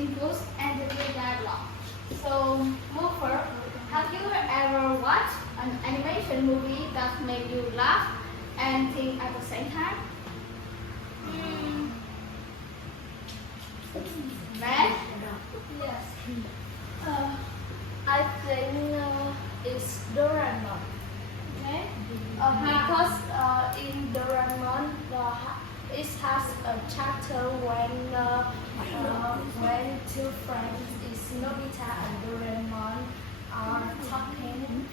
in Books and the Great Dialogue. So, Mover, have you ever watched an animation movie that made you laugh and think at the same time? Matt? Yes. I think it's Doraemon. Okay. Because in Doraemon, it has a chapter when two friends, is Nobita and Doraemon, are talking.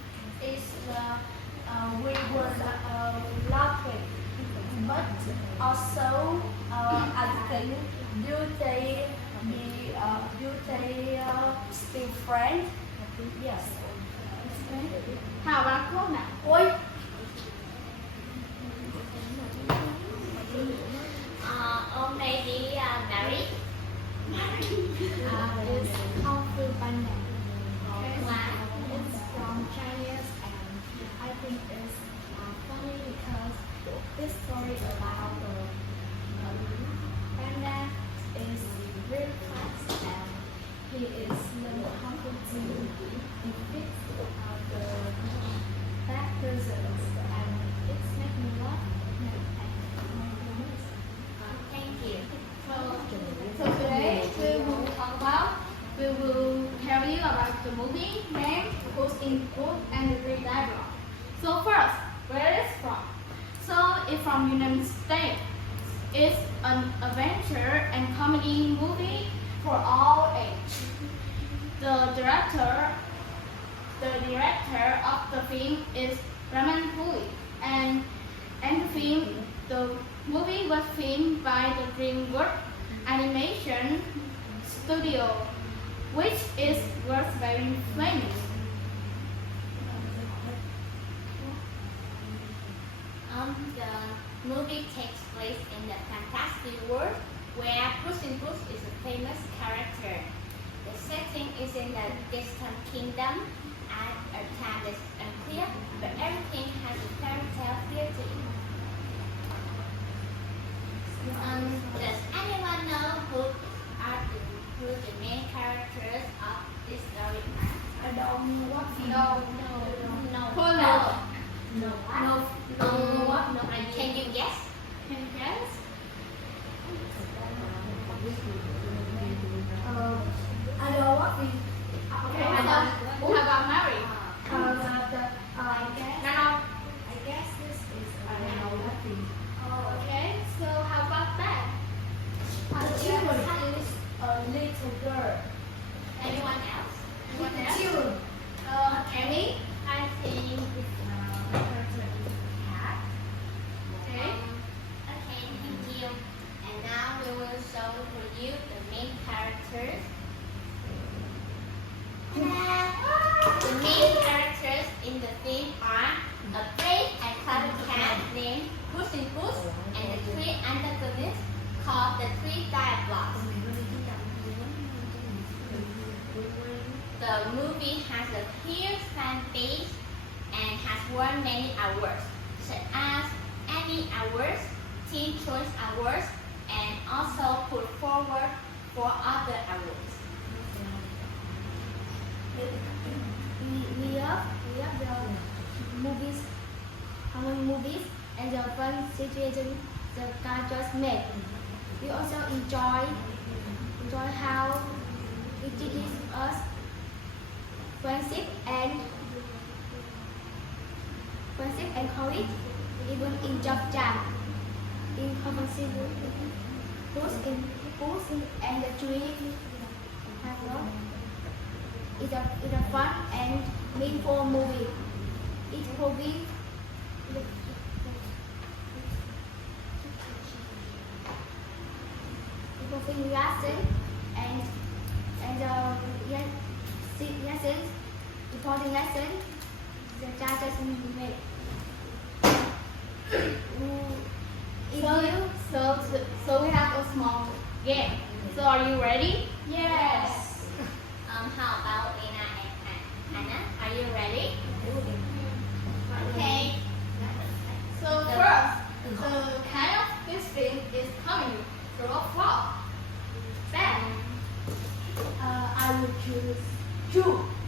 We were laughing, but also I think do they still friends? Yes. How about Kona? Or maybe married. It's Kung Fu Panda. Wow. It's from Chinese, and I think it's funny because this story about the panda is very fast, and he is learning how to defeat the bad persons, and it's making me laugh. Thank you. So today we will tell you about the movie named Who's in Book and the Great Dialogue. So first, where it's from? So it's from United States. It's an adventure and comedy movie for all ages. The director of the film is Raman Puri, and the movie was filmed by the DreamWorks Animation Studio, which is world very famous. The movie takes place in the fantastic world where Puss in Boots is a famous character. The setting is in a distant kingdom at a time that's unclear, but everything has a fairy tale feel to it. Does anyone know who the main characters of this story are? I don't know what Kona. Can you guess? Can you guess? I know what we. Okay, how about Mary? I guess this is I know what we. Oh, okay. So how about that? The children is a little girl. Anyone else? Anyone else? Children. Amy? I think cat. Okay. Okay, thank you. And now we will show for you the main characters. The main characters in the film are a brave and clever cat named Puss in Boots and the three antagonists called the three dialogues. The movie has a huge fan base and has won many awards, such as Emmy Awards, Teen Choice Awards, and also put forward for other awards. We love the movies, Hana movies, and the fun situation the guy just made. We also enjoy how it teaches us friendship and courage, even in job jam. In conversation, Puss and the Tree is a fun and meaningful movie. It provides lesson and lessons, important lesson the child just made. So we have a small game. So are you ready? Yes. How about Lena and Hannah? Are you ready? Okay. So first, the kind of this thing is coming through a frog. Then I would choose June.